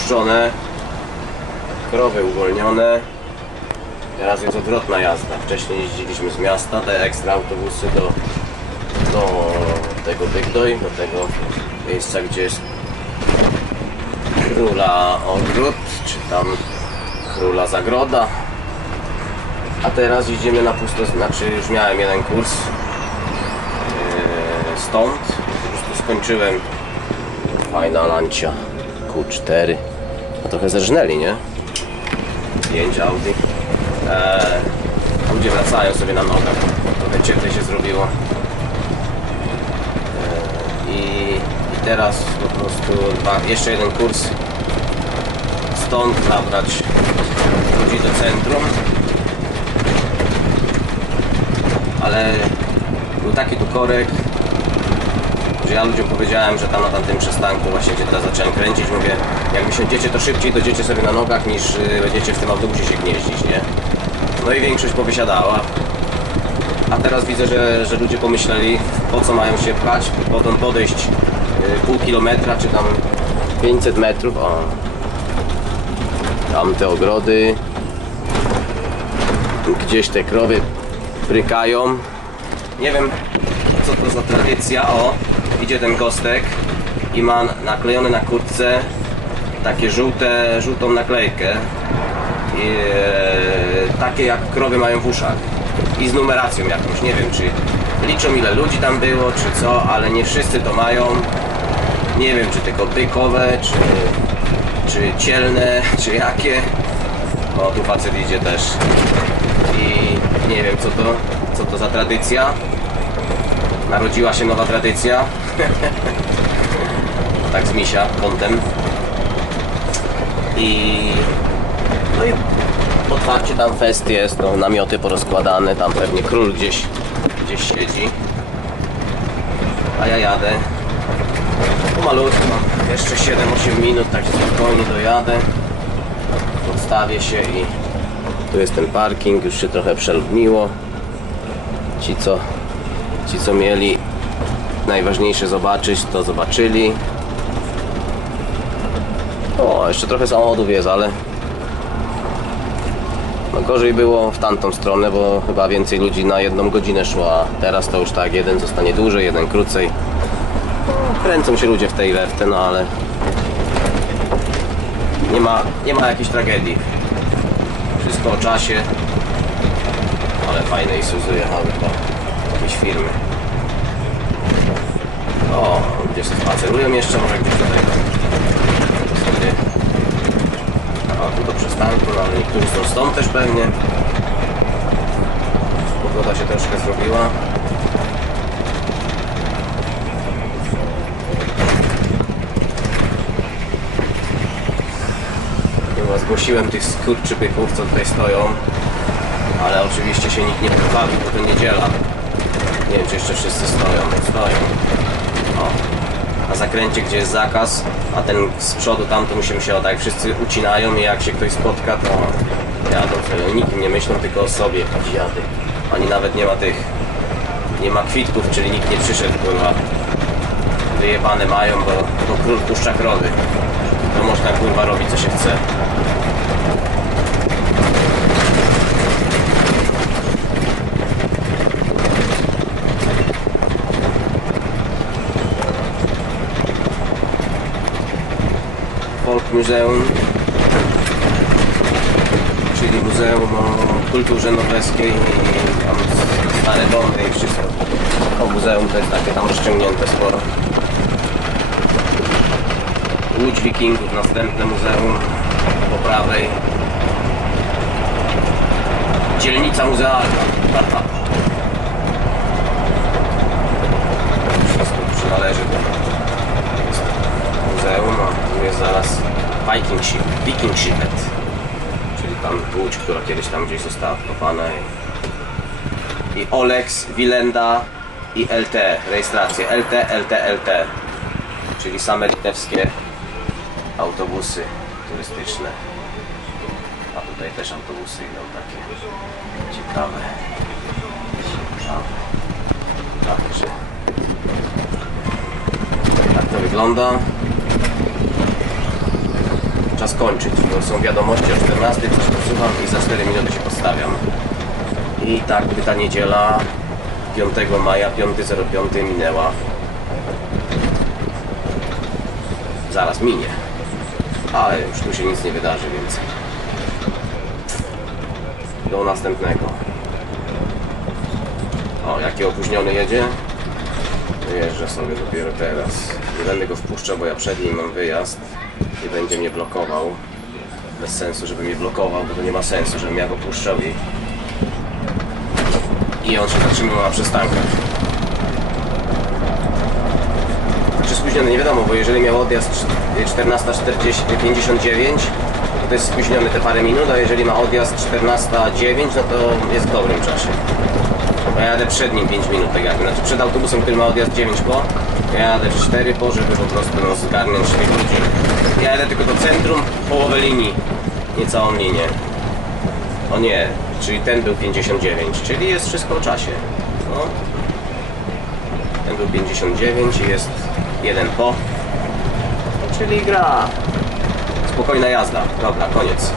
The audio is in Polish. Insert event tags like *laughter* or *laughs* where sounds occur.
wypuszczone, krowy uwolnione. Teraz jest odwrotna jazda. Wcześniej jeździliśmy z miasta, te ekstra autobusy do, do tego Bygdoj, do tego miejsca, gdzie jest króla ogród, czy tam króla zagroda. A teraz jedziemy na pusto, znaczy już miałem jeden kurs yy, stąd. Po prostu skończyłem fajna lancia Q4. A trochę zerżnęli, nie? 5 Audi. Eee, ludzie wracają sobie na nogach. Trochę cieplej się zrobiło. Eee, i, I teraz po prostu dwa, jeszcze jeden kurs stąd zabrać ludzi do centrum. Ale był taki tu korek, że ja ludziom powiedziałem, że tam na tamtym przystanku właśnie gdzie teraz zacząłem kręcić, mówię, jak wysiądziecie to szybciej dojdziecie sobie na nogach niż y, będziecie w tym autobusie się gnieździć, nie? No i większość powysiadała. A teraz widzę, że, że ludzie pomyśleli, po co mają się pchać, potem podejść y, pół kilometra, czy tam 500 metrów. O. Tam te ogrody. Gdzieś te krowy brykają. Nie wiem, co to za tradycja. O, idzie ten kostek i ma naklejone na kurtce takie żółte, żółtą naklejkę. I, e, takie jak krowy mają w uszach. I z numeracją jakąś. Nie wiem, czy liczą ile ludzi tam było, czy co, ale nie wszyscy to mają. Nie wiem, czy tylko bykowe, czy, czy cielne, *laughs* czy jakie. O, tu facet idzie też. I nie wiem, co to, co to za tradycja. Narodziła się nowa tradycja. tak z misia kątem. I no i otwarcie tam fest jest, no, namioty porozkładane, tam pewnie król gdzieś, gdzieś siedzi. A ja jadę pomalutku, mam jeszcze 7-8 minut, także spokojnie dojadę. Podstawię się i tu jest ten parking, już się trochę przeludniło. Ci co, ci co mieli najważniejsze zobaczyć, to zobaczyli. O, jeszcze trochę samochodów jest, ale no gorzej było w tamtą stronę, bo chyba więcej ludzi na jedną godzinę szło, a teraz to już tak, jeden zostanie dłużej, jeden krócej. No, kręcą się ludzie w tej wertę, no ale nie ma, nie ma jakiejś tragedii. Wszystko o czasie. Ale fajne Isuzu jechały do jakiejś firmy. O, gdzieś spacerują jeszcze, może gdzieś tutaj sobie a tu do przystanku, no, ale niektórzy są stąd też pewnie. Pogoda się troszkę zrobiła. Chyba zgłosiłem tych skurczybyków, co tutaj stoją. Ale oczywiście się nikt nie pobawił, bo to niedziela. Nie wiem, czy jeszcze wszyscy stoją. Stoją. O. Na zakręcie, gdzie jest zakaz, a ten z przodu tam to musimy się o tak wszyscy ucinają i jak się ktoś spotka, to jadą. To Nikt nie myślą tylko o sobie, jady. Ani nawet nie ma tych, nie ma kwitków, czyli nikt nie przyszedł, kurwa. Wyjebane mają, bo, bo król puszcza krowy. To można kurwa robić co się chce. Muzeum, czyli Muzeum o Kulturze Norweskiej i tam stare domy i wszystko. O muzeum to jest takie tam rozciągnięte sporo. Łódź Wikingów, następne muzeum po prawej. Dzielnica muzealna. Wszystko przynależy do muzeum, a tu jest zaraz Viking Ship, Viking Shipet. Czyli tam łódź, która kiedyś tam gdzieś została wkopana. I, i Olex, Wilenda i LT, rejestracje LT, LT, LT. Czyli same litewskie autobusy turystyczne. A tutaj też autobusy idą takie ciekawe. Ciekawe. Także tak to wygląda. Czas kończyć. Są wiadomości o 14, coś posuwam i za 4 minuty się postawiam. I tak gdy ta niedziela 5 maja 5.05 minęła. Zaraz minie. Ale już tu się nic nie wydarzy, więc do następnego. O, jaki opóźniony jedzie? Wyjeżdża sobie dopiero teraz. Nie będę go wpuszczał, bo ja przed nim mam wyjazd i będzie mnie blokował. Bez sensu, żeby mnie blokował, bo to nie ma sensu, żebym ja go puszczał i, i on się zatrzymywał na przystankach. Czy spóźniony? Nie wiadomo, bo jeżeli miał odjazd 14.59, to, to jest spóźniony te parę minut, a jeżeli ma odjazd 14.09, no to jest w dobrym czasie. Ja jadę przed nim 5 minut, tak jakby. Znaczy przed autobusem, który ma odjazd 9 po, ja jadę 4 po, żeby po prostu no, zgarnąć tych ludzi. Ja jadę tylko do centrum, połowę linii, nie całą linię. O nie, czyli ten był 59, czyli jest wszystko o czasie. No. Ten był 59 i jest jeden po. Czyli gra. Spokojna jazda. Dobra, koniec.